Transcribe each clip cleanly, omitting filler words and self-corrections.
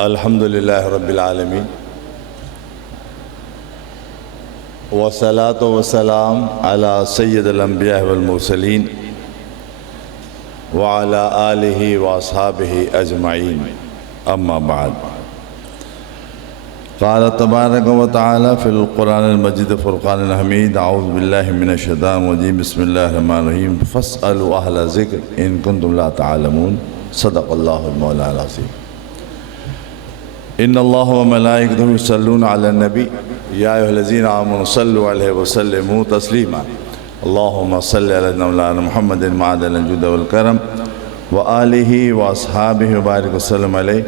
الحمدللہ رب العالمین والصلاة والسلام علی سید الانبیاء والمرسلین وعلی آلہ واصحابہ اجمعین اما بعد قال تبارک و تعالی فی القرآن المجید فرقان الحمید اعوذ باللہ من الشیطان الرجیم بسم اللہ الرحمن الرحیم فاسألوا اہل الذکر ان کنتم لا تعلمون صدق اللہ المولانا العظیم ان اللہ و ملائکتہ یصلون علی النبی یا ایھا الذین آمنوا صلوا علیہ وسلموا تسلیما اللہم صل علی مولانا محمد معدن الجود والکرم وآلہ واصحابہ وبارک وسلم علیہ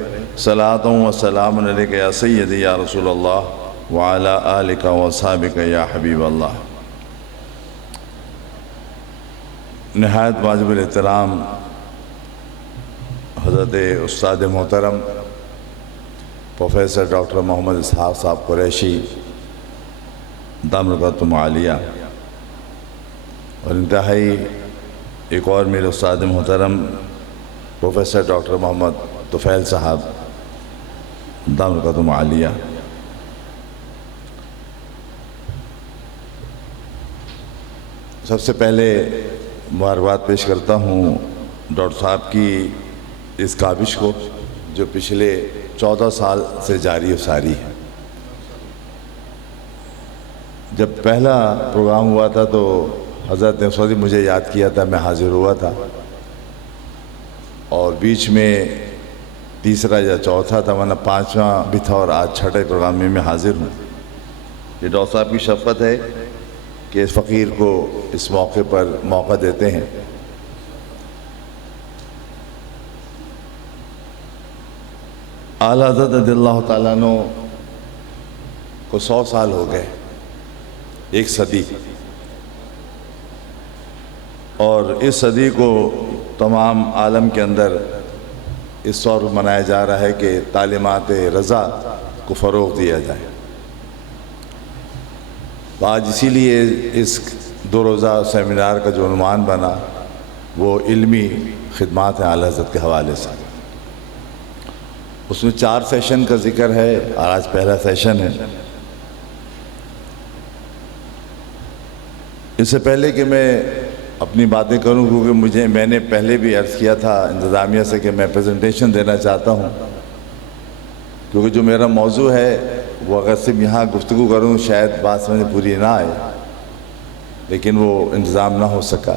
صلاۃ و سلام علیک یا سیدی یا رسول اللہ وعلی آلک واصحابک یا حبیب اللہ۔ نہایت واجب الاحترام حضرت استاد محترم پروفیسر ڈاکٹر محمد اسحاق صاحب قریشی دامت برکاتہم عالیہ، اور انتہائی ایک اور میرے استاد محترم پروفیسر ڈاکٹر محمد طفیل صاحب دامت برکاتہم عالیہ، سب سے پہلے مبارکباد پیش کرتا ہوں ڈاکٹر صاحب کی اس کاوش کو جو پچھلے 14 سال سے جاری و ساری ہے۔ جب پہلا پروگرام ہوا تھا تو حضرت نے سعودی مجھے یاد کیا تھا، میں حاضر ہوا تھا، اور بیچ میں تیسرا یا چوتھا تھا، ورنہ پانچواں بھی تھا، اور آج چھٹے پروگرام میں حاضر ہوں۔ یہ ڈاکٹر صاحب کی شفقت ہے کہ اس فقیر کو اس موقع پر موقع دیتے ہیں۔ اعلیٰ حضرت رضی اللہ تعالیٰ عنہ کو 100 سال ہو گئے، ایک صدی، اور اس صدی کو تمام عالم کے اندر اس طور پر منایا جا رہا ہے کہ تعلیمات رضا کو فروغ دیا جائے۔ تو آج اسی لیے اس 2 روزہ سیمینار کا جو عنوان بنا وہ علمی خدمات ہیں اعلیٰ حضرت کے حوالے سے۔ اس میں 4 سیشن کا ذکر ہے، اور آج پہلا سیشن ہے۔ اس سے پہلے کہ میں اپنی باتیں کروں، کیونکہ میں نے پہلے بھی عرض کیا تھا انتظامیہ سے کہ میں پریزنٹیشن دینا چاہتا ہوں، کیونکہ جو میرا موضوع ہے وہ اگر صرف یہاں گفتگو کروں شاید بات سمجھ پوری نہ آئے، لیکن وہ انتظام نہ ہو سکا،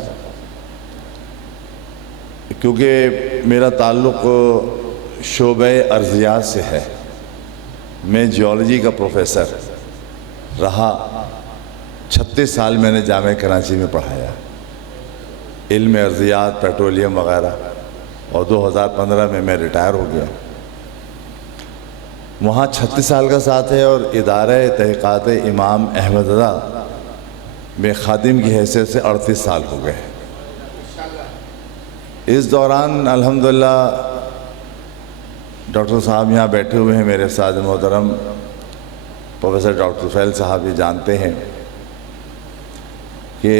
کیونکہ میرا تعلق شعبہ ارضیات سے ہے۔ میں جیولوجی کا پروفیسر رہا، 36 سال میں نے جامعہ کراچی میں پڑھایا، علم ارضیات، پیٹرولیم وغیرہ، اور 2015 میں ریٹائر ہو گیا۔ وہاں 36 سال کا ساتھ ہے، اور ادارہ تحقیقات امام احمد رضا میں خادم کی حیثیت سے 38 سال ہو گئے۔ اس دوران الحمدللہ ڈاکٹر صاحب یہاں بیٹھے ہوئے ہیں، میرے استاد محترم پروفیسر ڈاکٹر طفیل صاحب یہ جانتے ہیں کہ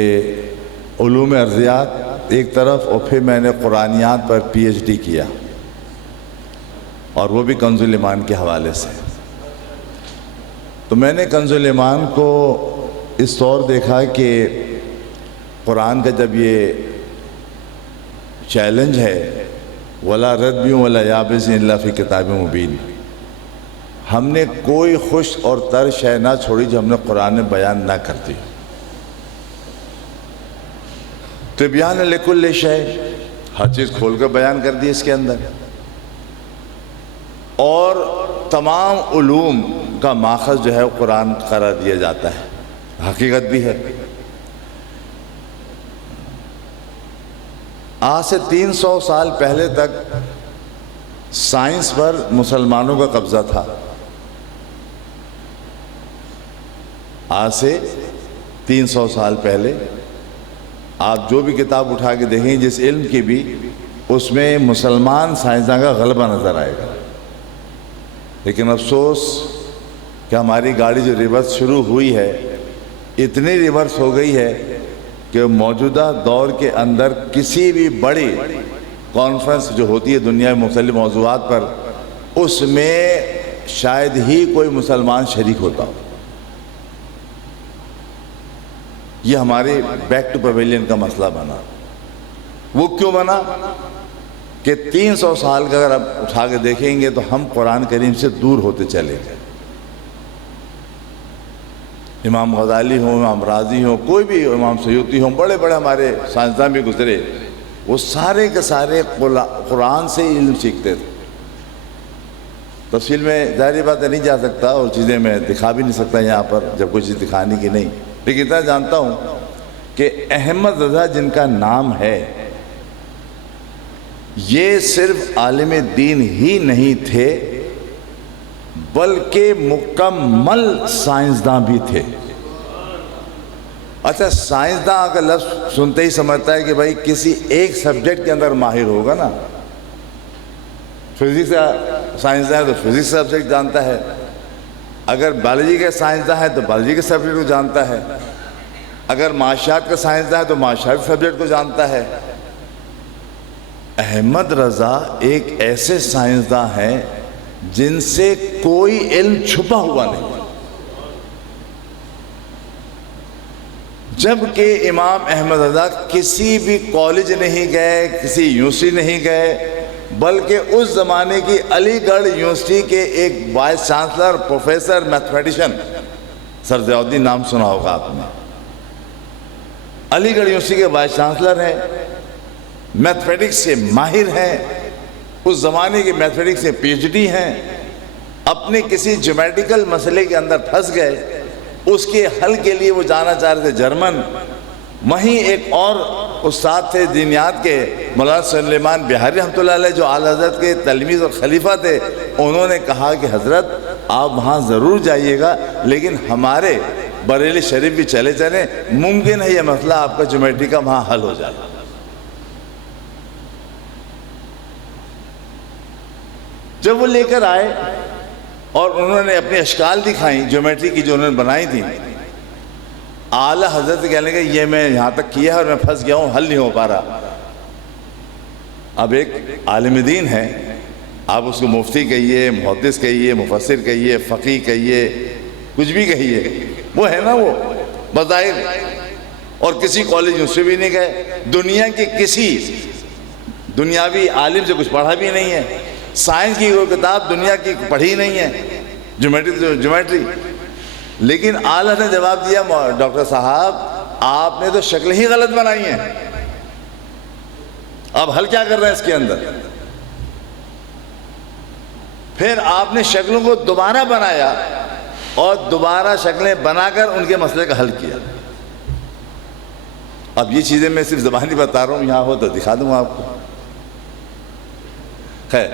علوم ارضیات ایک طرف، اور پھر میں نے قرآنیات پر پی ایچ ڈی کیا، اور وہ بھی کنز الایمان کے حوالے سے۔ تو میں نے کنز الایمان کو اس طور دیکھا کہ قرآن کا جب یہ چیلنج ہے وَلَا رَدْبٍ وَلَا يَابِسٍ إِلَّا فِي كِتَابٍ مُبِينٍ، ہم نے کوئی خشک اور تر شے نہ چھوڑی جو ہم نے قرآن میں بیان نہ کرتی۔ تبیان لکل شے، ہر چیز کھول کر بیان کر دی اس کے اندر، اور تمام علوم کا ماخذ جو ہے وہ قرآن قرار دیا جاتا ہے، حقیقت بھی ہے۔ آج سے 300 سال پہلے تک سائنس پر مسلمانوں کا قبضہ تھا۔ آج سے 300 سال پہلے آپ جو بھی کتاب اٹھا کے دیکھیں جس علم کی بھی، اس میں مسلمان سائنسداں کا غلبہ نظر آئے گا۔ لیکن افسوس کہ ہماری گاڑی جو ریورس شروع ہوئی ہے، اتنی ریورس ہو گئی ہے کہ موجودہ دور کے اندر کسی بھی بڑی کانفرنس جو ہوتی ہے دنیا میں مختلف موضوعات پر، اس میں شاید ہی کوئی مسلمان شریک ہوتا ہو. یہ ہمارے بیک ٹو پویلین کا مسئلہ بنا. وہ کیوں بنا کہ 300 سال کا اگر آپ اٹھا کے دیکھیں گے تو ہم قرآن کریم سے دور ہوتے چلے گئے. امام غزالی ہوں، امام رازی ہوں، کوئی بھی امام سیوطی ہوں، بڑے بڑے ہمارے سائنسداں بھی گزرے، وہ سارے کے سارے قرآن سے علم سیکھتے تھے. تفصیل میں ظاہری بات نہیں جا سکتا اور چیزیں میں دکھا بھی نہیں سکتا یہاں پر جب کوئی چیز دکھانے کی نہیں، لیکن اتنا جانتا ہوں کہ احمد رضا جن کا نام ہے یہ صرف عالم دین ہی نہیں تھے بلکہ مکمل سائنسداں بھی تھے. اچھا، سائنسداں کا لفظ سنتے ہی سمجھتا ہے کہ بھائی کسی ایک سبجیکٹ کے اندر ماہر ہوگا نا. فزکس کا سائنسداں ہے تو فزکس سبجیکٹ جانتا ہے، اگر بایولوجی کا سائنسداں ہے تو بایولوجی کے سبجیکٹ کو جانتا ہے، اگر معاشیات کا سائنسداں ہے تو معاشیات سبجیکٹ کو جانتا ہے. احمد رضا ایک ایسے سائنسداں ہیں جن سے کوئی علم چھپا ہوا نہیں. جبکہ امام احمد رضا کسی بھی کالج نہیں گئے، کسی یونیورسٹی نہیں گئے، بلکہ اس زمانے کی علی گڑھ یونیورسٹی کے ایک وائس چانسلر پروفیسر میتھمیٹیشین، سر ضیاء الدین نام سنا ہوگا آپ نے، علی گڑھ یونیورسٹی کے وائس چانسلر ہیں، میتھمیٹکس سے ماہر ہیں، اس زمانے کے میتھمیٹکس سے پی ایچ ڈی ہیں. اپنے کسی جیومیٹریکل مسئلے کے اندر پھنس گئے، اس کے حل کے لیے وہ جانا چاہ رہے تھے جرمن. وہیں ایک اور استاد تھے دینیات کے، مولانا سلیمان بہاری رحمۃ اللہ علیہ، جو اعلیٰ حضرت کے تلمیذ اور خلیفہ تھے. انہوں نے کہا کہ حضرت آپ وہاں ضرور جائیے گا، لیکن ہمارے بریلی شریف بھی چلے چلیں، ممکن ہے یہ مسئلہ آپ کا جیومیٹری کا وہاں حل ہو جائے. جب وہ لے کر آئے اور انہوں نے اپنی اشکال دکھائیں جیومیٹری کی جو انہوں نے بنائی تھی، اعلیٰ حضرت کہنے لگے یہ میں یہاں تک کیا ہے اور میں پھنس گیا ہوں، حل نہیں ہو پا رہا. اب ایک عالم دین ہے، آپ اس کو مفتی کہیے، محدث کہیے، مفسر کہیے، فقیہ کہیے، کچھ بھی کہیے، وہ ہے نا وہ بظاہر، اور کسی کالج یونیورسٹی بھی نہیں گئے، دنیا کے کسی دنیاوی عالم سے کچھ پڑھا بھی نہیں ہے، سائنس کی کوئی کتاب دنیا کی پڑھی نہیں ہے، جیومیٹری. لیکن اعلیٰ نے جواب دیا، ڈاکٹر صاحب آپ نے تو شکل ہی غلط بنائی ہیں، اب حل کیا کر رہے ہیں اس کے اندر؟ پھر آپ نے شکلوں کو دوبارہ بنایا اور دوبارہ شکلیں بنا کر ان کے مسئلے کا حل کیا. اب یہ چیزیں میں صرف زبانی بتا رہا ہوں، یہاں ہو تو دکھا دوں آپ کو. خیر،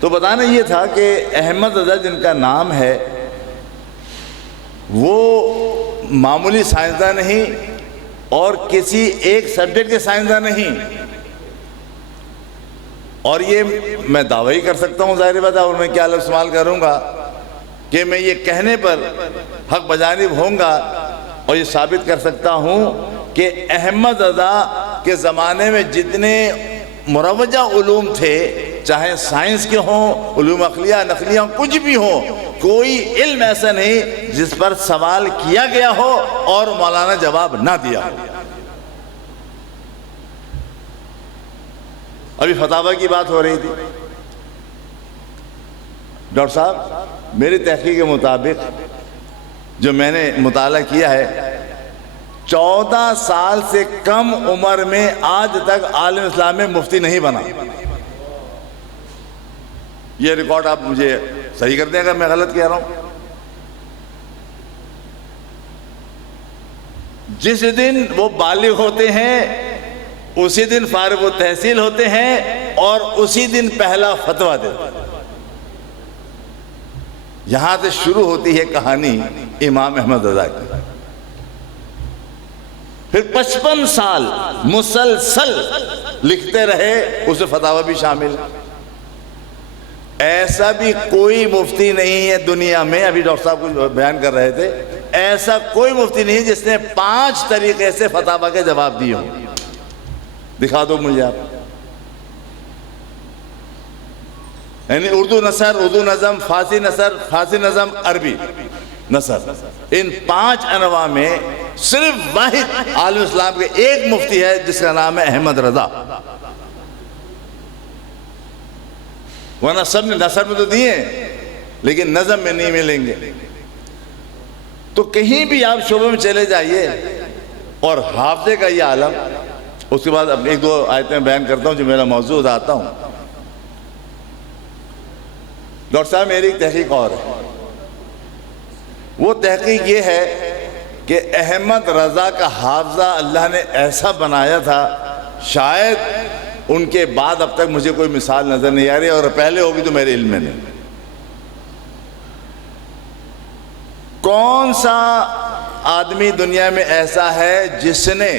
تو بتانا یہ تھا کہ احمد رضا جن کا نام ہے وہ معمولی سائنسداں نہیں اور کسی ایک سبجیکٹ کے سائنسداں نہیں. اور یہ میں دعویٰ ہی کر سکتا ہوں، ظاہر بات ہے، اور میں کیا لفظ استعمال کروں گا کہ میں یہ کہنے پر حق بجانب ہوں گا اور یہ ثابت کر سکتا ہوں کہ احمد رضا کے زمانے میں جتنے مروجہ علوم تھے، چاہے سائنس کے ہوں، علوم عقلیہ، نقلیہ، کچھ بھی ہوں، کوئی علم ایسا نہیں جس پر سوال کیا گیا ہو اور مولانا جواب نہ دیا ہو. ابھی فتاوی کی بات ہو رہی تھی. ڈاکٹر صاحب میری تحقیق کے مطابق جو میں نے مطالعہ کیا ہے، 14 سال سے کم عمر میں آج تک عالم اسلام میں مفتی نہیں بنا. یہ ریکارڈ آپ مجھے صحیح کر دیں اگر میں غلط کہہ رہا ہوں. جس دن وہ بالغ ہوتے ہیں اسی دن فارغ التحصیل ہوتے ہیں اور اسی دن پہلا فتویٰ دیتے ہیں. یہاں سے شروع ہوتی ہے کہانی امام احمد رضا کی. پھر 55 سال مسلسل لکھتے رہے، اس میں فتاوی بھی شامل. ایسا بھی کوئی مفتی نہیں ہے دنیا میں، ابھی ڈاکٹر صاحب کچھ بیان کر رہے تھے، ایسا کوئی مفتی نہیں جس نے 5 طریقے سے فتاوی کے جواب دیے ہوں. دکھا دو مجھے آپ. یعنی اردو نثر، اردو نظم، فارسی نثر، فارسی نظم، عربی نثر، ان 5 انواع میں صرف واحد عالم اسلام کے ایک مفتی ہے جس کا نام ہے احمد رضا، ورنہ سب نے نثر میں تو دیے ہیں لیکن نظم میں نہیں ملیں گے۔ تو کہیں بھی آپ شعبے میں چلے جائیے، اور حافظے کا یہ عالم، اس کے بعد اب 1-2 آیتیں بیان کرتا ہوں جو میرا موضوع بتاتا ہوں۔ ڈاکٹر صاحب میری ایک تحقیق اور ہے، وہ تحقیق یہ ہے کہ احمد رضا کا حافظہ اللہ نے ایسا بنایا تھا، شاید ان کے بعد اب تک مجھے کوئی مثال نظر نہیں آ رہی، اور پہلے ہوگی تو میرے علم میں نہیں۔ کون سا آدمی دنیا میں ایسا ہے جس نے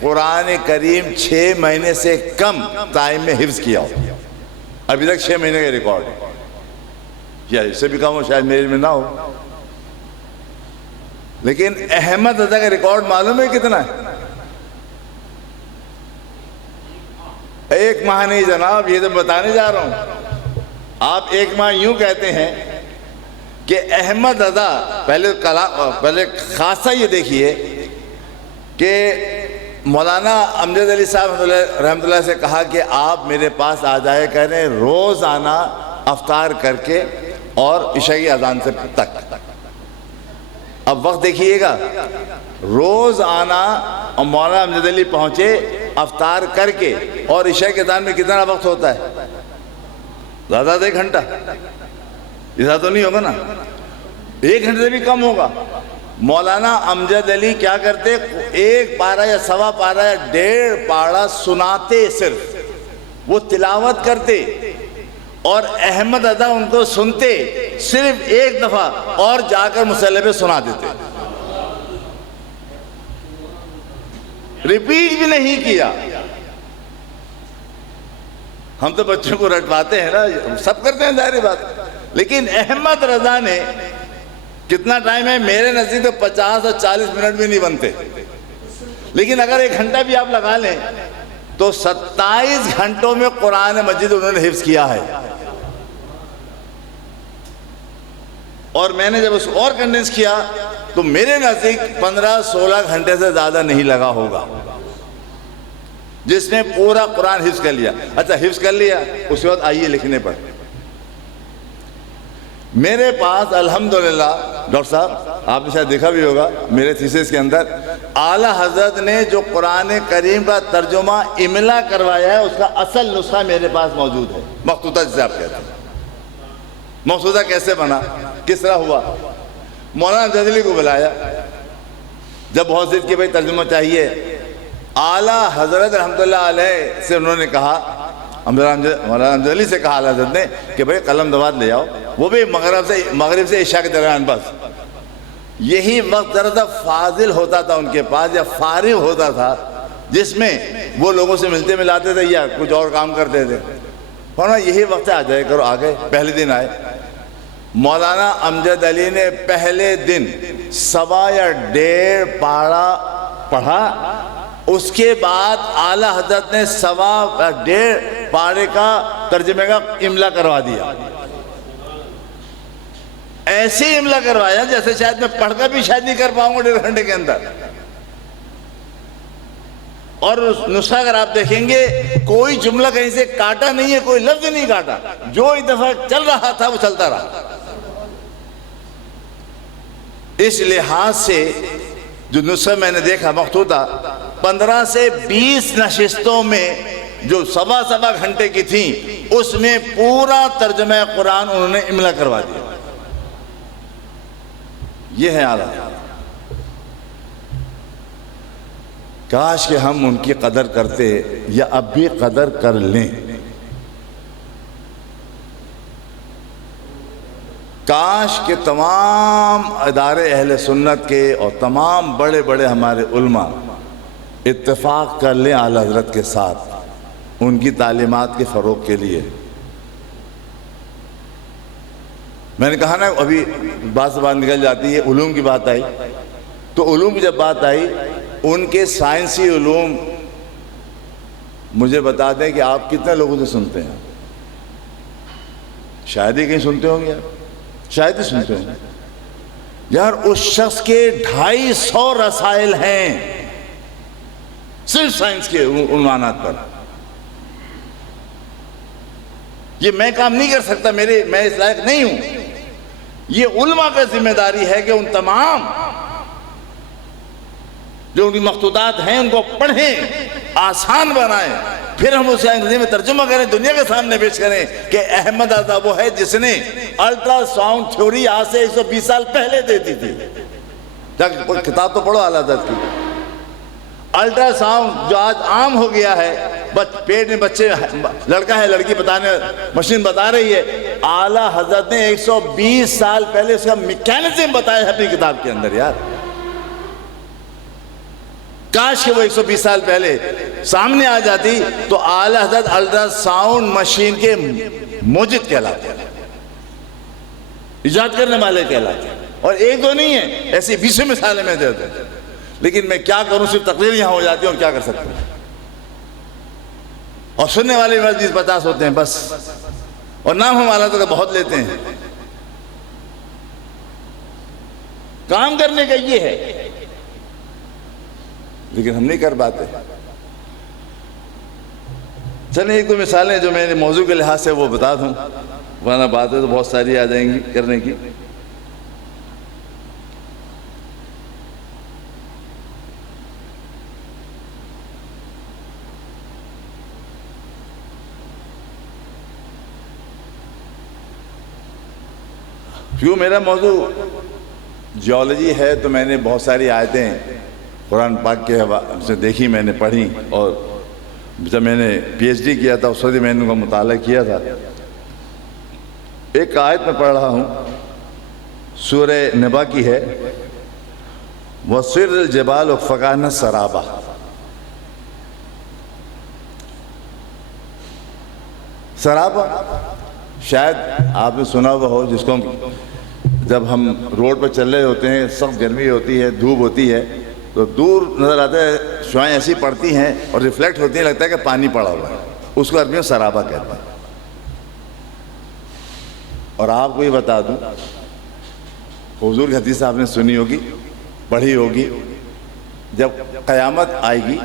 قرآن کریم 6 مہینے سے کم ٹائم میں حفظ کیا ہو؟ ابھی تک 6 مہینے کا ریکارڈ ہے، یا اس سے بھی کم ہو شاید میرے میں نہ ہو، لیکن احمد رضا کا ریکارڈ معلوم ہے کتنا ہے؟ 1 ماہ نہیں جناب، یہ تو بتانے جا رہا ہوں۔ آپ 1 ماہ یوں کہتے ہیں کہ احمد رضا، پہلے خاصہ یہ دیکھیے کہ مولانا امجد علی صاحب رحمۃ اللہ سے کہا کہ آپ میرے پاس آ جائے کریں روزانہ افطار کر کے اور عشاء کی اذان سے تک۔ اب وقت دیکھیے گا، روز آنا، اور مولانا امجد علی پہنچے افطار کر کے، اور عشاء کی اذان میں کتنا وقت ہوتا ہے؟ زیادہ 1 گھنٹہ، ایسا تو نہیں ہوگا نا، 1 گھنٹے سے بھی کم ہوگا۔ مولانا امجد علی کیا کرتے؟ 1 پارہ یا سوا پارہ یا 1.5 پارہ سناتے، صرف وہ تلاوت کرتے، اور احمد رضا ان کو سنتے صرف 1 دفعہ، اور جا کر مصلی پہ سنا دیتے، ریپیٹ بھی نہیں کیا۔ ہم تو بچوں کو رٹواتے ہیں نا، سب کرتے ہیں ظاہری بات، لیکن احمد رضا نے کتنا ٹائم ہے؟ میرے نزدیک تو 50 اور 40 منٹ بھی نہیں بنتے، لیکن اگر 1 گھنٹہ بھی آپ لگا لیں تو 27 گھنٹوں میں قرآن مجید انہوں نے حفظ کیا ہے۔ اور میں نے جب اس کو اور کنڈنس کیا تو میرے نزدیک 15-16 گھنٹے سے زیادہ نہیں لگا ہوگا جس نے پورا قرآن حفظ کر لیا۔ اچھا حفظ کر لیا، اس کے بعد آئیے لکھنے پر۔ میرے پاس الحمدللہ ڈاکٹر صاحب، آپ نے شاید دیکھا بھی ہوگا میرے تھیسس کے اندر، اعلیٰ حضرت نے جو قرآن کریم کا ترجمہ املا کروایا ہے اس کا اصل نسخہ میرے پاس موجود ہے، مخطوطہ جسے آپ کہتے ہیں۔ مخطوطہ کیسے بنا، کس طرح ہوا؟ مولانا جدلی کو بلایا، جب بہت ضد کی بھائی ترجمہ چاہیے، اعلیٰ حضرت رحمۃ اللہ علیہ سے انہوں نے کہا، مولانا جدلی سے کہا اعلیٰ حضرت نے کہ بھائی قلم دوات لے آؤ، وہ بھی مغرب سے عشاء کے درمیان، بس یہی وقت ذرا فاضل ہوتا تھا ان کے پاس، یا فارغ ہوتا تھا، جس میں وہ لوگوں سے ملتے ملاتے تھے یا کچھ اور کام کرتے تھے۔ فرمایا یہی وقت آ جائے کرو۔ آ گئے، پہلے دن آئے، مولانا امجد علی نے پہلے دن 1.25 یا 1.5 پارہ پڑھا، اس کے بعد اعلیٰ حضرت نے 1.25 یا 1.5 پارے کا ترجمے کا املا کروا دیا۔ ایسے املا کروایا جیسے شاید میں پڑھ کر بھی شاید نہیں کر پاؤں گا 1.5 گھنٹے کے اندر۔ اور اس نسخہ اگر آپ دیکھیں گے، کوئی جملہ کہیں سے کاٹا نہیں ہے، کوئی لفظ نہیں کاٹا، جو ایک دفعہ چل رہا تھا وہ چلتا رہا۔ اس لحاظ سے جو نسخہ میں نے دیکھا مخطوطہ، 15 سے 20 نشستوں میں جو 1.25 گھنٹے کی تھیں، اس میں پورا ترجمہ قرآن انہوں نے املا کروا دیا۔ یہ ہے اعلیٰ۔ کاش کہ ہم ان کی قدر کرتے، یا اب بھی قدر کر لیں۔ کاش کہ تمام ادارے اہل سنت کے اور تمام بڑے بڑے ہمارے علماء اتفاق کر لیں اعلیٰ حضرت کے ساتھ ان کی تعلیمات کے فروغ کے لیے۔ میں نے کہا نا ابھی بات نکل جاتی ہے، علوم کی بات آئی تو علوم کی جب بات آئی، ان کے سائنسی علوم مجھے بتا دیں کہ آپ کتنے لوگوں سے سنتے ہیں؟ شاید ہی کہیں سنتے ہوں گے یار، شاید ہی سنتے ہوں گے یار، اس شخص کے 250 رسائل ہیں صرف سائنس کے عنوانات پر۔ یہ میں کام نہیں کر سکتا، میں اس لائق نہیں ہوں، یہ علماء کا ذمہ داری ہے کہ ان تمام جو ان کی مخطوطات ہیں ان کو پڑھیں، آسان بنائیں، پھر ہم اسے انگریزی میں ترجمہ کریں، دنیا کے سامنے پیش کریں کہ احمد رضا وہ ہے جس نے الٹرا ساؤنڈ تھیوری آج سے 120 سال پہلے دیتی تھی۔ کوئی کتاب تو پڑھو اعلیٰ حضرت کی۔ الٹرا ساؤنڈ جو آج عام ہو گیا ہے، پیٹ میں بچے لڑکا ہے لڑکی بتانے مشین بتا رہی ہے، اعلیٰ حضرت نے 120 سال پہلے اس کا میکینزم بتایا ہے اپنی کتاب کے اندر یار۔ کاش کہ وہ 120 سال پہلے سامنے آ جاتی تو اعلیٰ حضرت الٹرا ساؤنڈ مشین کے موجد کہلاتے ہیں، ایجاد کرنے والے کہلاتے ہیں، اور ایک دو نہیں ہے، ایسی 20 مثالیں میں دیتے ہیں۔ لیکن میں کیا کروں، صرف تقریر یہاں ہو جاتی ہے اور کیا کر سکتا ہوں، اور سننے والے 20-50 ہوتے ہیں بس، اور نام ہم اعلیٰ حضرت بہت لیتے ہیں۔ کام کرنے کا یہ ہے لیکن ہم نہیں کر پاتے۔ چلیں ایک دو مثالیں جو میں نے موضوع کے لحاظ سے وہ بتا دوں، ورنہ باتیں تو بہت ساری آ جائیں گی کرنے کی۔ کیوں میرا موضوع جیولوجی ہے تو میں نے بہت ساری آیتیں قرآن پاک کے حوالے سے دیکھی، میں نے پڑھی، اور جب میں نے پی ایچ ڈی کیا تھا اس وقت میں نے ان کا مطالعہ کیا تھا۔ ایک آیت میں پڑھ رہا ہوں، سورہ نبا کی ہے، وَسِرَّ الْجِبَالُ فَكَانَتْ سَرَابًا۔ سرابا شاید آپ نے سنا ہوا ہو، جس کو جب ہم روڈ پر چل رہے ہوتے ہیں، سخت گرمی ہوتی ہے، دھوپ ہوتی ہے، تو دور نظر آتا ہے شعائیں ایسی پڑتی ہیں اور ریفلیکٹ ہوتی ہیں، لگتا ہے کہ پانی پڑا ہوا ہے، اس کو عربی میں سرابا کہتے ہیں۔ اور آپ کو یہ بتا دوں، حضور کی حدیث آپ نے سنی ہوگی، پڑھی ہوگی، جب قیامت آئے گی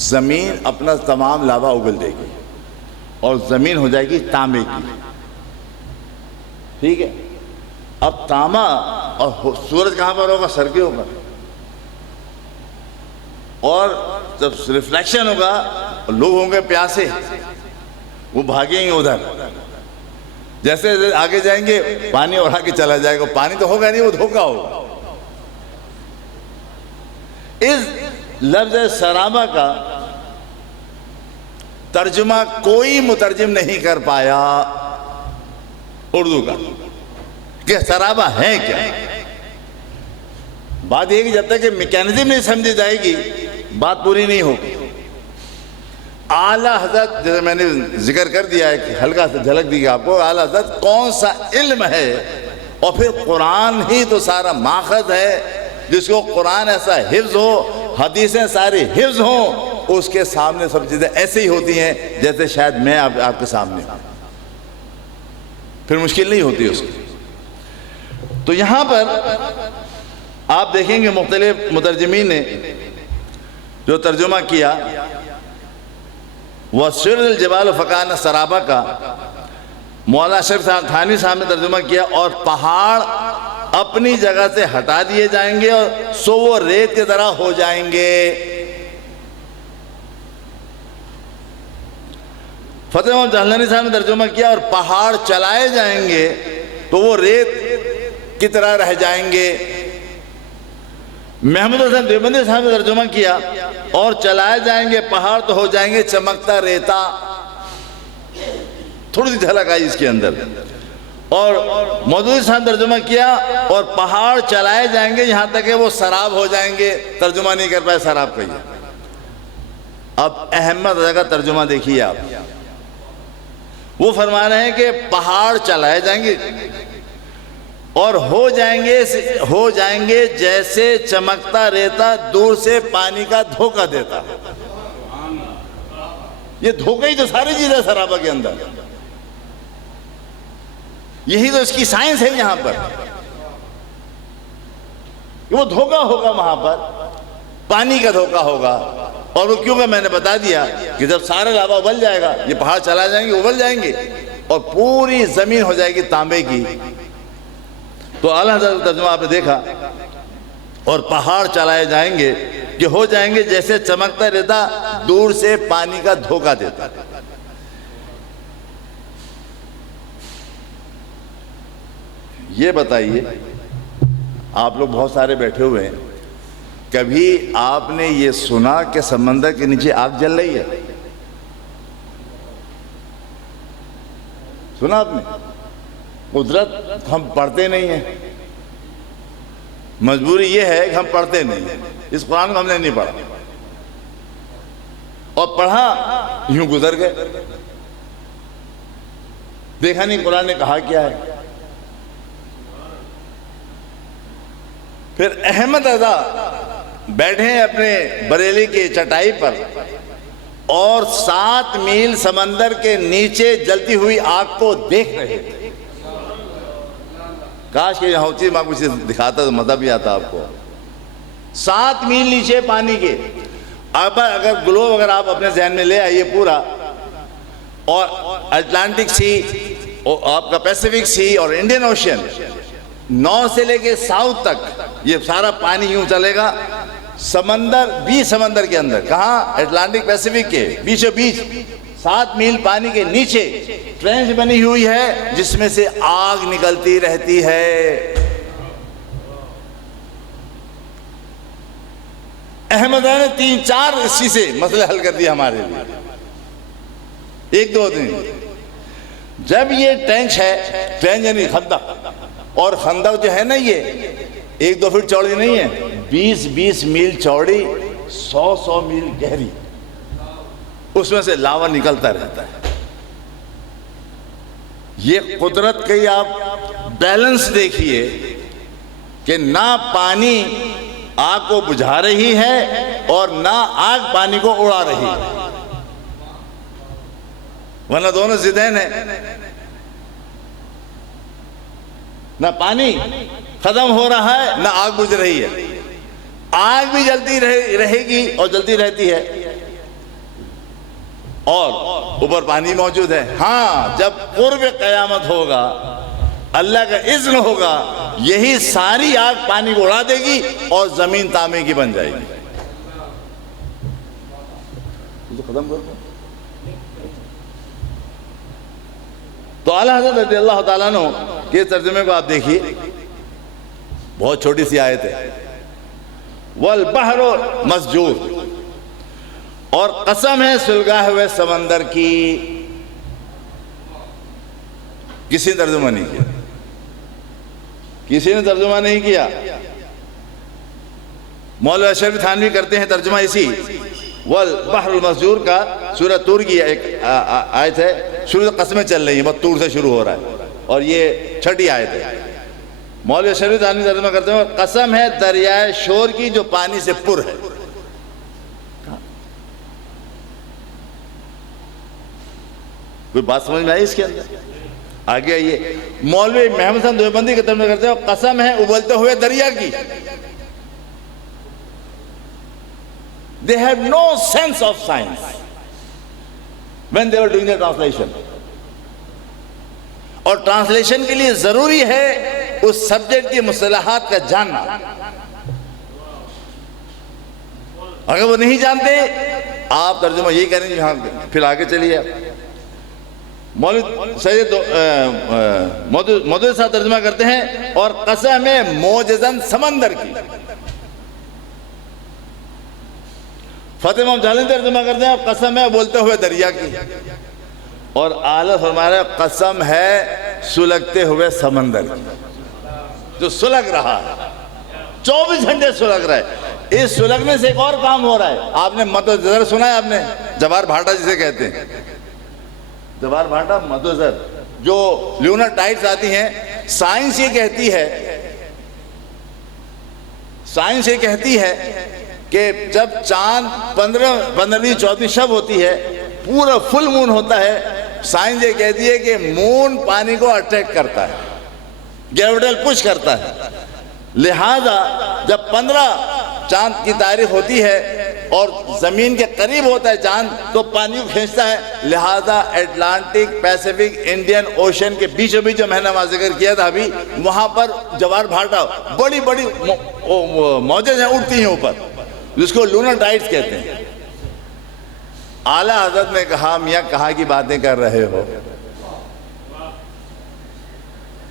زمین اپنا تمام لاوا اگل دے گی اور زمین ہو جائے گی تانبے کی، ٹھیک ہے؟ اب تانبا اور سورج کہاں پر ہوگا؟ سر کے اوپر، اور جب ریفلیکشن ہوگا لوگ ہوں گے پیاسے، وہ بھاگیں گے ادھر، جیسے آگے جائیں گے پانی اور آگے چلا جائے گا، پانی تو ہوگا نہیں، وہ دھوکا ہوگا۔ اس لفظ سرابا کا ترجمہ کوئی مترجم نہیں کر پایا اردو کا کہ سرابا ہے کیا۔ بات یہ کہ جب تک کہ میکینزم نہیں سمجھی جائے گی بات پوری نہیں ہوگی۔ اعلیٰ حضرت، جیسے میں نے ذکر کر دیا ہے کہ ہلکا سے جھلک دی گئی آپ کو، اعلیٰ حضرت کون سا علم ہے، اور پھر قرآن ہی تو سارا ماخذ ہے، جس کو قرآن ایسا حفظ ہو، حدیثیں ساری حفظ ہوں، اس کے سامنے سب چیزیں ایسے ہی ہوتی ہیں جیسے شاید میں آپ کے سامنے ہوں، پھر مشکل نہیں ہوتی اس کی۔ تو یہاں پر آپ دیکھیں گے مختلف مترجمین نے جو ترجمہ کیا، وَسِرَّ الْجِبَالُ فَكَانَتْ سَرَابًا کا مولانا اشرف تھانوی صاحب نے ترجمہ کیا، اور پہاڑ اپنی جگہ سے ہٹا دیے جائیں گے اور سو وہ ریت کی طرح ہو جائیں گے۔ فتح محمد جہلانی صاحب نے ترجمہ کیا، اور پہاڑ چلائے جائیں گے تو وہ ریت کی طرح رہ جائیں گے۔ محمد حسن دیوبندی صاحب نے ترجمہ کیا، اور چلائے جائیں گے پہاڑ تو ہو جائیں گے چمکتا ریتا۔ تھوڑی سی جھلک آئی اس کے اندر۔ اور مودودی صاحب نے ترجمہ کیا، اور پہاڑ چلائے جائیں گے یہاں تک کہ وہ سراب ہو جائیں گے۔ ترجمہ نہیں کر پائے سراب کا یہ۔ اب احمد رضا کا ترجمہ دیکھیے آپ، وہ فرما رہے ہیں کہ پہاڑ چلائے جائیں گے اور ہو جائیں گے جیسے چمکتا ریتا دور سے پانی کا دھوکہ دیتا۔ یہ دھوکہ ہی تو ساری چیز ہے سرابا کے اندر۔ یہی تو اس کی سائنس ہے یہاں پر. وہ دھوکہ ہوگا وہاں پر، پانی کا دھوکہ ہوگا. اور وہ کیوں کہ میں نے بتا دیا کہ جب سارا لاوا ابل جائے گا، یہ پہاڑ چلا جائیں گے، ابل جائیں گے، اور پوری زمین ہو جائے گی تانبے کی. تو اعلیٰ حضرت ترجمہ آپ نے دیکھا، اور پہاڑ چلائے جائیں گے کہ ہو جائیں گے جیسے چمکتا رہتا دور سے پانی کا دھوکہ دیتا. یہ بتائیے، آپ لوگ بہت سارے بیٹھے ہوئے ہیں، کبھی آپ نے یہ سنا کہ سمندر کے نیچے آگ جل رہی ہے؟ سنا آپ نے؟ قدرت ہم پڑھتے نہیں ہیں، مجبوری یہ ہے کہ ہم پڑھتے نہیں ہیں. اس قرآن کو ہم نے نہیں پڑھا، اور پڑھا یوں گزر گئے، دیکھا نہیں قرآن نے کہا کیا ہے. پھر احمد رضا بیٹھے ہیں اپنے بریلی کی چٹائی پر، اور 7 میل سمندر کے نیچے جلتی ہوئی آگ کو دیکھ رہے تھے. کاش کہ یہاں ہوتی میں کچھ دکھاتا تو مزہ بھی آتا آپ کو. 7 میل نیچے پانی کے. اب اگر گلوب اگر آپ اپنے ذہن میں لے آئیے پورا، اور اٹلانٹک سی، آپ کا پیسیفک سی اور انڈین اوشین، نارتھ سے لے کے ساؤتھ تک یہ سارا پانی یوں چلے گا. سمندر 20 سمندر کے اندر، کہاں؟ اٹلانٹک پیسیفک کے بیچوں بیچ 7 میل پانی کے نیچے ٹرینچ بنی ہوئی ہے جس میں سے آگ نکلتی رہتی ہے. احمد نے 3-4 اسی سے مسئلے حل کر دیا ہمارے لیے. 1-2 دن جب یہ ٹرینچ ہے، ٹرینچ یعنی خندق، اور خندق جو ہے نا یہ 1-2 فٹ چوڑی نہیں ہے، 20 میل چوڑی، 100 میل گہری. اس میں سے لاوا نکلتا رہتا ہے. یہ قدرت کی آپ بیلنس دیکھیے کہ نہ پانی آگ کو بجھا رہی ہے اور نہ آگ پانی کو اڑا رہی ہے، ورنہ دونوں ضدین ہیں. نہ پانی ختم ہو رہا ہے نہ آگ بجھ رہی ہے. آگ بھی جلتی رہے گی اور جلتی رہتی ہے، اور اوپر پانی موجود ہے. ہاں جب قرب قیامت ہوگا، اللہ کا اذن ہوگا، یہی ساری آگ پانی کو اڑا دے گی اور زمین تانبے کی بن جائے گی. ختم کر دو. تو اعلیٰ حضرت رضی اللہ تعالیٰ عنہ کے ترجمے کو آپ دیکھیے، بہت چھوٹی سی آیت ہے. والبحر مسجور، اور قسم ہے سلگائے ہوئے سمندر کی. کسی نے ترجمہ نہیں کیا، کسی نے ترجمہ نہیں کیا. مولانا اشرف تھانوی کرتے ہیں ترجمہ اسی والبحر المسجور کا. سورہ طور کی ایک آیت ہے، سورہ قسمیں چل رہی ہیں، بس طور سے شروع ہو رہا ہے، اور یہ 6ٹھی آیت ہے. مولانا اشرف تھانوی ترجمہ کرتے ہیں قسم ہے دریائے شور کی جو پانی سے پر ہے. کوئی بات سمجھ میں آئی اس کے اندر؟ آگے آئیے. مولوی محمد حسن دیوبندی کا ترجمہ کرتے ہیں قسم ہے ابلتے ہوئے دریا کی. They have no sense of science when they were doing the translation. اور ٹرانسلیشن کے لیے ضروری ہے اس سبجیکٹ کی مصطلحات کا جاننا. اگر وہ نہیں جانتے آپ ترجمہ یہی کریں گے. ہاں پھر آگے چلیے. مولوی سید مودود صاحب ترجمہ کرتے ہیں اور قسم ہے موجزن سمندر کی. فتح محمد جہلانی ترجمہ کرتے ہیں قسم ہے بولتے ہوئے دریا کی. اور اعلیٰ فرما رہے قسم ہے سلگتے ہوئے سمندر کی، جو سلگ رہا ہے 24 گھنٹے سلگ رہا ہے. اس سلگنے سے ایک اور کام ہو رہا ہے. آپ نے مدوزر سنا ہے؟ آپ نے جوار بھاٹا جسے کہتے ہیں، جوار بھاٹا مدوزر جو لیونر ٹائٹس آتی ہیں. سائنس یہ کہتی ہے کہ جب چاند 15ویں 14ویں شب ہوتی ہے، پورا فل مون ہوتا ہے، سائنس یہ کہتی ہے کہ مون پانی کو اٹریکٹ کرتا ہے، گریویٹل پش کرتا ہے، لہذا جب 15 چاند کی تاریخ ہوتی ہے اور زمین کے قریب ہوتا ہے چاند تو پانی کو کھینچتا ہے، لہذا اٹلانٹک، پیسیفک، انڈین اوشن کے بیچوں بیچ جو میں نے وہاں ذکر کیا تھا ابھی، وہاں پر جوار بھاٹا بڑی بڑی موجیں اٹھتی ہیں اوپر، جس کو لونر ٹائیڈز کہتے ہیں۔ اعلیٰ حضرت نے کہا میاں کہاں کی باتیں کر رہے ہو؟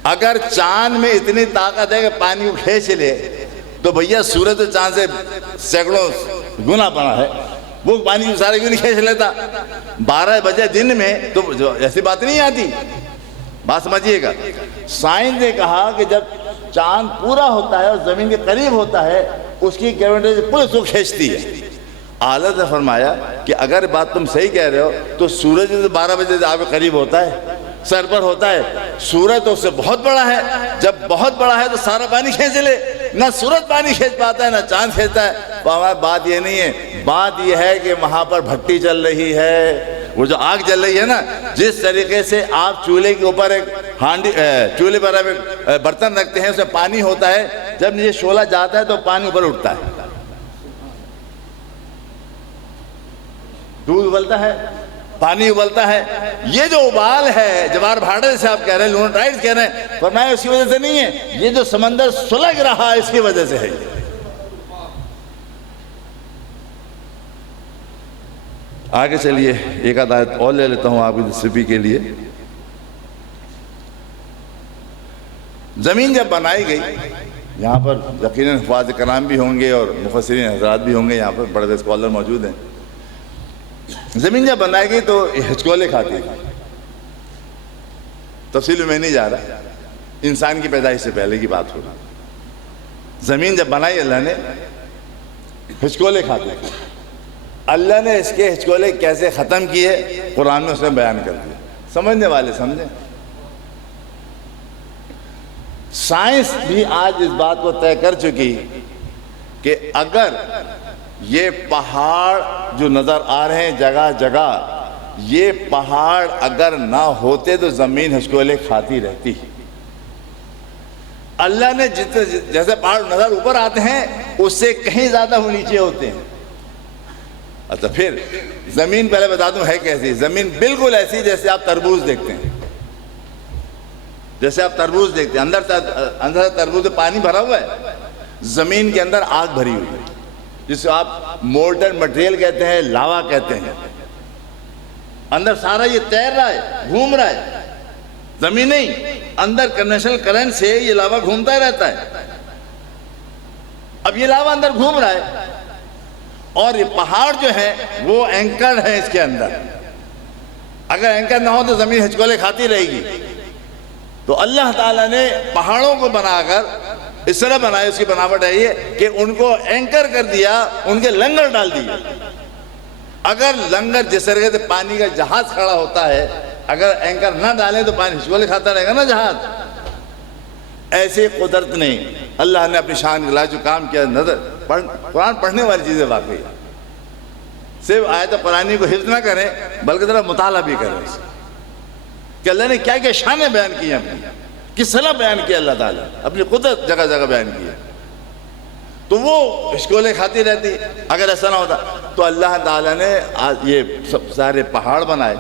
اگر چاند میں اتنی طاقت ہے کہ پانی کو کھینچ لے تو بھیا سورج تو چاند سے سینکڑوں گنا بڑا ہے، وہ پانی کو سارے کیوں نہیں کھینچ لیتا؟ 12 بجے دن میں تو ایسی بات نہیں آتی۔ بات سمجھیے گا، سائنس نے کہا کہ جب چاند پورا ہوتا ہے اور زمین کے قریب ہوتا ہے اس کی گریویٹی پورے اس کو کھینچتی ہے۔ اعلیٰ نے فرمایا کہ اگر بات تم صحیح کہہ رہے ہو تو سورج 12 بجے آپ کے قریب ہوتا ہے، سر پر ہوتا ہے، سورج تو اس سے بہت بڑا ہے، جب بہت بڑا ہے تو سارا پانی کھینچ لے، نہ سورج پانی کھینچ پاتا ہے نہ چاند کھینچتا ہے۔ بات یہ نہیں ہے، بات یہ ہے کہ وہاں پر بھٹی چل رہی ہے، وہ جو آگ جل رہی ہے نا، جس طریقے سے آپ چولہے کے اوپر ایک ہانڈی، چولہے پر ایک برتن رکھتے ہیں، اس میں پانی ہوتا ہے، جب یہ شعلہ جاتا ہے تو پانی اوپر اٹھتا ہے، دودھ ابلتا ہے، پانی ابلتا ہے۔ یہ جو ابال ہے جوار بھاٹے سے آپ کہہ رہے ہیں، لونر ٹائیڈز کہہ رہے ہیں، فرمایا اس کی وجہ سے نہیں ہے، یہ جو سمندر سلگ رہا ہے اس کی وجہ سے ہے۔ آگے چلیے ایک آدھ آیت اور لے لیتا ہوں آپ کی دلچسپی کے لیے۔ زمین جب بنائی گئی، یہاں پر یقیناً حفاظ کرام بھی ہوں گے اور مفسرین حضرات بھی ہوں گے، یہاں پر بڑے بڑے اسکالر موجود ہیں۔ زمین جب بنائی گئی تو ہچکولے کھاتی تھی، تفصیل میں نہیں جا رہا، انسان کی پیدائش سے پہلے کی بات ہو رہی۔ زمین جب بنائی اللہ نے، ہچکولے کھاتے تھے۔ اللہ نے اس کے ہچکولے کیسے ختم کیے قرآن میں اس نے بیان کر دیا، سمجھنے والے سمجھیں۔ سائنس بھی آج اس بات کو طے کر چکی کہ اگر یہ پہاڑ جو نظر آ رہے ہیں جگہ جگہ، یہ پہاڑ اگر نہ ہوتے تو زمین ہچکولے کھاتی رہتی۔ اللہ نے جیسے پہاڑ نظر اوپر آتے ہیں اس سے کہیں زیادہ وہ نیچے ہوتے ہیں۔ اچھا پھر زمین پہلے بتا دوں ہے کیسی؟ زمین بالکل ایسی جیسے آپ تربوز دیکھتے ہیں، جیسے آپ تربوز دیکھتے ہیں، اندر تربوز میں پانی بھرا ہوا ہے، زمین کے اندر آگ بھری ہوئی ہے، جس کو آپ مولٹن مٹیریل کہتے ہیں، لاوا کہتے ہیں۔ اندر سارا یہ تیر رہا ہے، گھوم رہا ہے، زمین نہیں، اندر کنوینشنل کرنٹ سے یہ لاوا گھومتا ہی رہتا ہے۔ اب یہ لاوا اندر گھوم رہا ہے اور یہ پہاڑ جو ہے وہ اینکر ہے اس کے اندر۔ اگر اینکر نہ ہو تو زمین ہچکولے کھاتی رہے گی۔ تو اللہ تعالیٰ نے پہاڑوں کو بنا کر اس طرح بنایا، اس کی بناوٹ ہے یہ کہ ان کو اینکر کر دیا، ان کے لنگر ڈال دیے۔ اگر لنگر جس طرح سے پانی کا جہاز کھڑا ہوتا ہے، اگر اینکر نہ ڈالیں تو پانی ہچکولے کھاتا رہے گا نا جہاز۔ ایسے قدرت نے اللہ نے اپنی شان کے لائے جو کام کیا۔ نظر قرآن پڑھنے والی چیزیں واقعی، صرف آیت قرآنی کو حفظ نہ کریں بلکہ ذرا مطالعہ بھی کریں کہ اللہ نے کیا کیا شانیں بیان کی ہیں، اپنی کس طرح بیان کیا اللہ تعالیٰ، اپنی قدرت جگہ جگہ بیان کی ہے۔ تو وہ ہچکولے کھاتی رہتی۔ اگر ایسا نہ ہوتا تو اللہ تعالیٰ نے یہ سب سارے پہاڑ بنائے،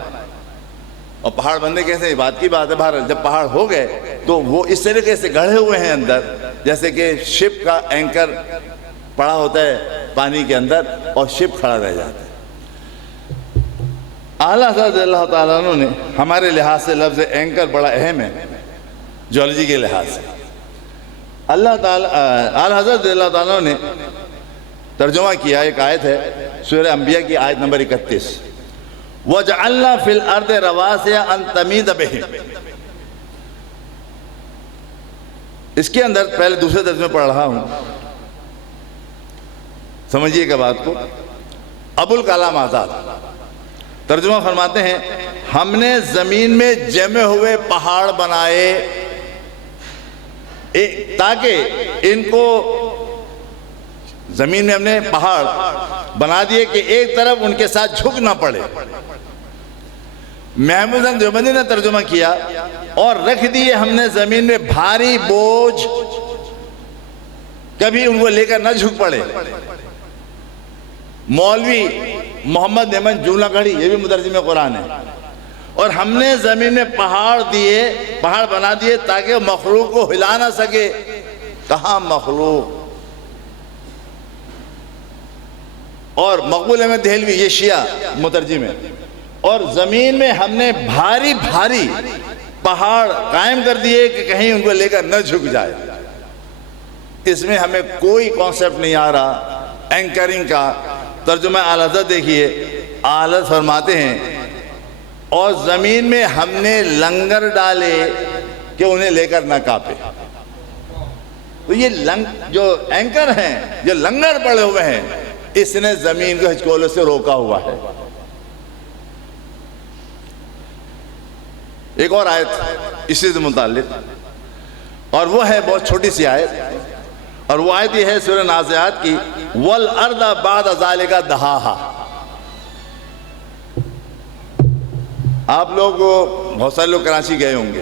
اور پہاڑ بننے کیسے، بات کی بات ہے، بہرحال جب پہاڑ ہو گئے تو وہ اس طریقے سے گڑھے ہوئے ہیں اندر، جیسے کہ شپ کا اینکر پڑا ہوتا ہے پانی کے اندر اور شپ کھڑا رہ جاتا ہے۔ اعلیٰ حضرت رضی اللہ تعالیٰ عنہ نے، ہمارے لحاظ سے لفظ اینکر بڑا اہم ہے جیولوجی کے لحاظ سے، اعلیٰ حضرت رضی اللہ تعالیٰ نے ترجمہ کیا، ایک آیت ہے سورہ انبیاء کی آیت نمبر 31، وَجَعَلْنَا فِي الْأَرْضِ رَوَاسِيَ أَن تَمِيدَ بِهِمْ۔ اس کے اندر پہلے دوسرے ترجمے پڑھ رہا ہوں، سمجھیے گا بات کو۔ ابوالکلام آزاد ترجمہ فرماتے ہیں، ہم نے زمین میں جمے ہوئے پہاڑ بنائے تاکہ ان کو، زمین میں ہم نے پہاڑ بنا دیے کہ ایک طرف ان کے ساتھ جھک نہ پڑے۔ محمود حسن دیوبندی نے ترجمہ کیا اور رکھ دیے ہم نے زمین میں بھاری بوجھ، کبھی ان کو لے کر نہ جھک پڑے۔ مولوی محمد نعمت جملہ گھڑی، یہ بھی مترجم قرآن ہے، اور ہم نے زمین میں پہاڑ بنا دیے تاکہ وہ مخلوق کو ہلا نہ سکے۔ کہاں مخلوق؟ اور مقبول احمد دہلوی، یہ شیعہ مترجم ہے، اور زمین میں ہم نے بھاری بھاری پہاڑ قائم کر دیے کہ کہیں ان کو لے کر نہ جھک جائے۔ اس میں ہمیں کوئی کانسیپٹ نہیں آ رہا اینکرنگ کا۔ ترجمہ اعلی حضرت دیکھیے، اعلی حضرت فرماتے ہیں اور زمین میں ہم نے لنگر ڈالے کہ انہیں لے کر نہ کاپے۔ تو یہ جو اینکر ہیں، جو لنگر پڑے ہوئے ہیں، اس نے زمین کو ہچکولوں سے روکا ہوا ہے۔ ایک اور آیت اسی سے متعلق، اور وہ ہے بہت چھوٹی سی آیت، اور وہ آیت یہ ہے سورہ نازعات کی، وَالْأَرْضَ بَعْدَ ذَلِكَ دَحَاهَا۔ آپ لوگ بہت سارے لوگ کراچی گئے ہوں گے،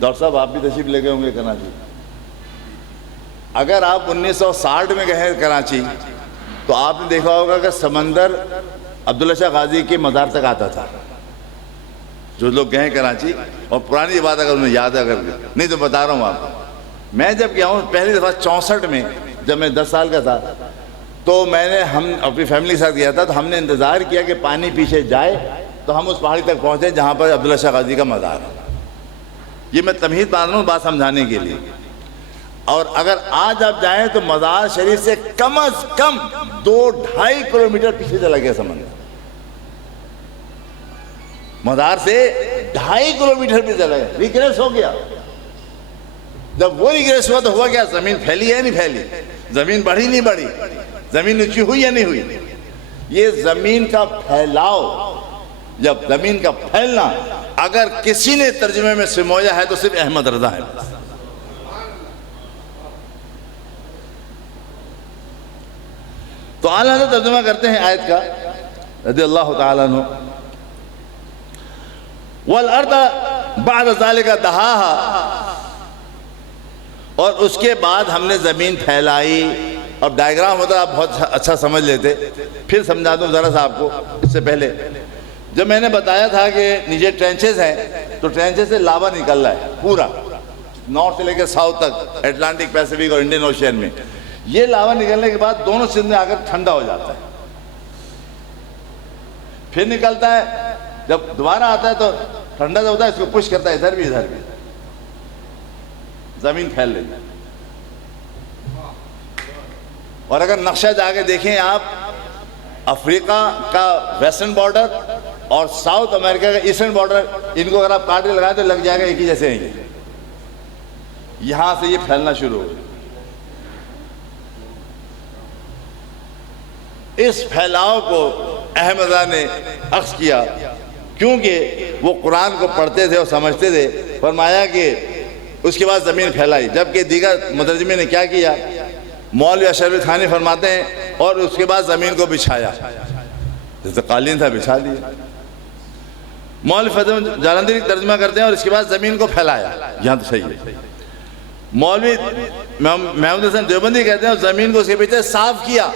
ڈاکٹر صاحب آپ بھی تشریف لے گئے ہوں گے کراچی۔ اگر آپ 1960 میں گئے کراچی تو آپ نے دیکھا ہوگا کہ سمندر عبداللہ شاہ غازی کے مزار تک آتا تھا۔ جو لوگ گئے کراچی، اور پرانی بات اگر انہیں یاد ہے، اگر نہیں تو بتا رہا ہوں آپ کو، میں جب گیا ہوں پہلی دفعہ 64 میں، جب میں 10 سال کا تھا، تو ہم اپنی فیملی کے ساتھ گیا تھا، تو ہم نے انتظار کیا کہ پانی پیچھے جائے تو ہم اس پہاڑی تک پہنچے جہاں پر عبداللہ شاہ غازی کا مزار ہے۔ یہ میں تمہید بات رہا ہوں بات سمجھانے کے لیے۔ اور اگر آج آپ جائیں تو مزار شریف سے کم از کم 2-2.5 کلومیٹر پیچھے چلا گیا سمندر، مزار سے 2.5 کلومیٹر پہ چلا گیا، ریگریس ہو گیا۔ جب وہ ریگریس ہوا تو ہوا کیا؟ زمین پھیلی ہے نہیں پھیلی؟ زمین بڑھی نہیں بڑھی؟ زمین اونچی ہوئی یا نہیں ہوئی؟ یہ زمین کا پھیلاؤ، جب زمین کا پھیلنا اگر کسی نے ترجمے میں سمویا ہے تو صرف احمد رضا ہے۔ تو اعلیٰ حضرت ترجمہ کرتے ہیں آیت کا رضی اللہ تعالیٰ عنہ، وَالْأَرْضَ بَعْدَ ذَلِكَ دَحَاهَا، اور اس کے بعد ہم نے زمین پھیلائی۔ اب ڈائیگرام ہوتا ہے آپ بہت اچھا سمجھ لیتے، پھر سمجھا دوں ذرا سا آپ کو۔ اس سے پہلے جب میں نے بتایا تھا کہ نیچے ٹرینچز ہیں، تو ٹرینچز سے لاوا نکل رہا ہے پورا نارتھ سے لے کے ساؤتھ تک، اٹلانٹک پیسیفک اور انڈین اوشین میں۔ یہ لاوا نکلنے کے بعد دونوں سندھ میں آ کر ٹھنڈا ہو جاتا ہے، پھر نکلتا ہے، جب دوبارہ آتا ہے تو ٹھنڈا جو ہوتا ہے اس کو پش کرتا ہے ادھر بھی ادھر بھی، زمین پھیل رہی ہے۔ اور اگر نقشہ جا کے دیکھیں آپ، افریقہ کا ویسٹرن بارڈر اور ساؤتھ امریکہ کا ایسٹرن بارڈر، ان کو اگر آپ کاٹے لگائیں تو لگ جائے گا ایک ہی جیسے ہیں۔ یہاں سے یہ پھیلنا شروع ہو۔ اس پھیلاؤ کو احمد رضا نے عکس کیا، کیونکہ وہ قرآن کو پڑھتے تھے اور سمجھتے تھے۔ فرمایا کہ اس کے بعد زمین پھیلائی، جبکہ دیگر مترجمین نے کیا کیا؟ مولوی اشرف تھانی فرماتے ہیں اور اس کے بعد زمین کو بچھایا، جیسے قالین تھا بچھا دیا۔ مولوی فضل جالندھری ترجمہ کرتے ہیں اور اس کے بعد زمین کو پھیلایا، یہاں تو صحیح ہے۔ مولوی محمود حسن دیوبندی کہتے ہیں زمین کو اس کے پیچھے صاف کیا،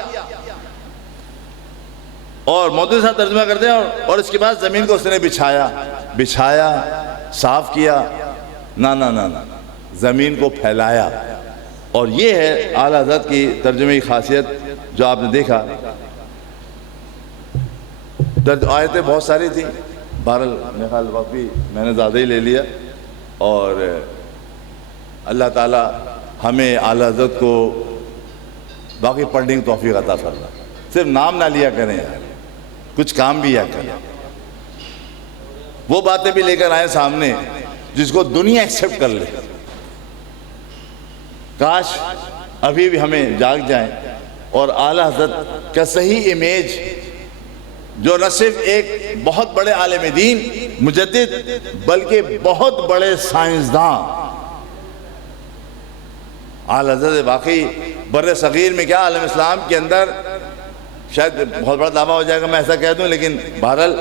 اور مودودی صاحب ترجمہ کرتے ہیں اور اس کے بعد زمین کو اس نے بچھایا، صاف کیا، نہ زمین کو پھیلایا۔ اور یہ ہے اعلیٰ حضرت کی ترجمے کی خاصیت جو آپ نے دیکھا۔ آیتیں بہت ساری تھیں، بہرحال میرے خیال وقت بھی میں نے زیادہ ہی لے لیا، اور اللہ تعالیٰ ہمیں اعلیٰ حضرت کو باقی پڑھنے کی توفیق عطا فرمائے۔ صرف نام نہ لیا کریں یار، کچھ کام بھی یا کریں، وہ باتیں بھی لے کر آئیں سامنے جس کو دنیا ایکسیپٹ کر لے۔ کاش ابھی بھی ہمیں جاگ جائیں اور اعلیٰ حضرت کا صحیح امیج، جو نہ صرف ایک بہت بڑے عالم دین مجدد بلکہ بہت بڑے سائنسداں، اعلیٰ حضرت واقعی بر صغیر میں کیا عالم اسلام کے اندر شاید بہت بڑا دعویٰ ہو جائے گا میں ایسا کہہ دوں، لیکن بہرحال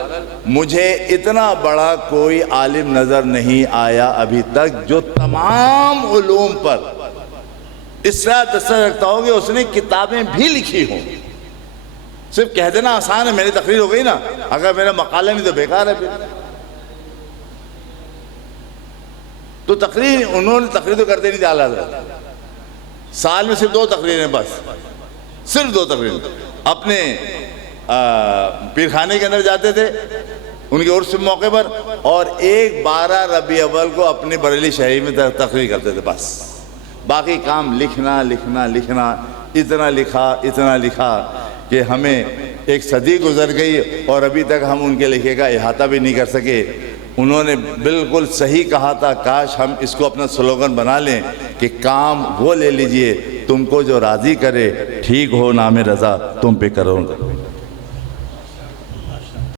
مجھے اتنا بڑا کوئی عالم نظر نہیں آیا ابھی تک جو تمام علوم پر اس طرح دسترس رکھتا ہو کہ اس نے کتابیں بھی لکھی ہوں۔ صرف کہہ دینا آسان ہے، میری تقریر ہو گئی نا، اگر میرا مقالہ نہیں تو بیکار ہے پھر۔ تو تقریر انہوں نے تقریر تو کرتے نہیں تھے اعلیٰ حضرت، سال میں صرف 2 تقریریں، بس صرف 2 تقریریں۔ اپنے پیرخانے کے اندر جاتے تھے ان کے عرس کے موقع پر، اور 12 ربیع اول کو اپنی بریلی شہری میں تقریر کرتے تھے، بس باقی کام لکھنا لکھنا لکھنا، اتنا لکھا کہ ہمیں 1 صدی گزر گئی اور ابھی تک ہم ان کے لکھے کا احاطہ بھی نہیں کر سکے۔ انہوں نے بالکل صحیح کہا تھا، کاش ہم اس کو اپنا سلوگن بنا لیں کہ کام وہ لے لیجئے تم کو جو راضی کرے، ٹھیک ہو نام رضا تم پہ کرو۔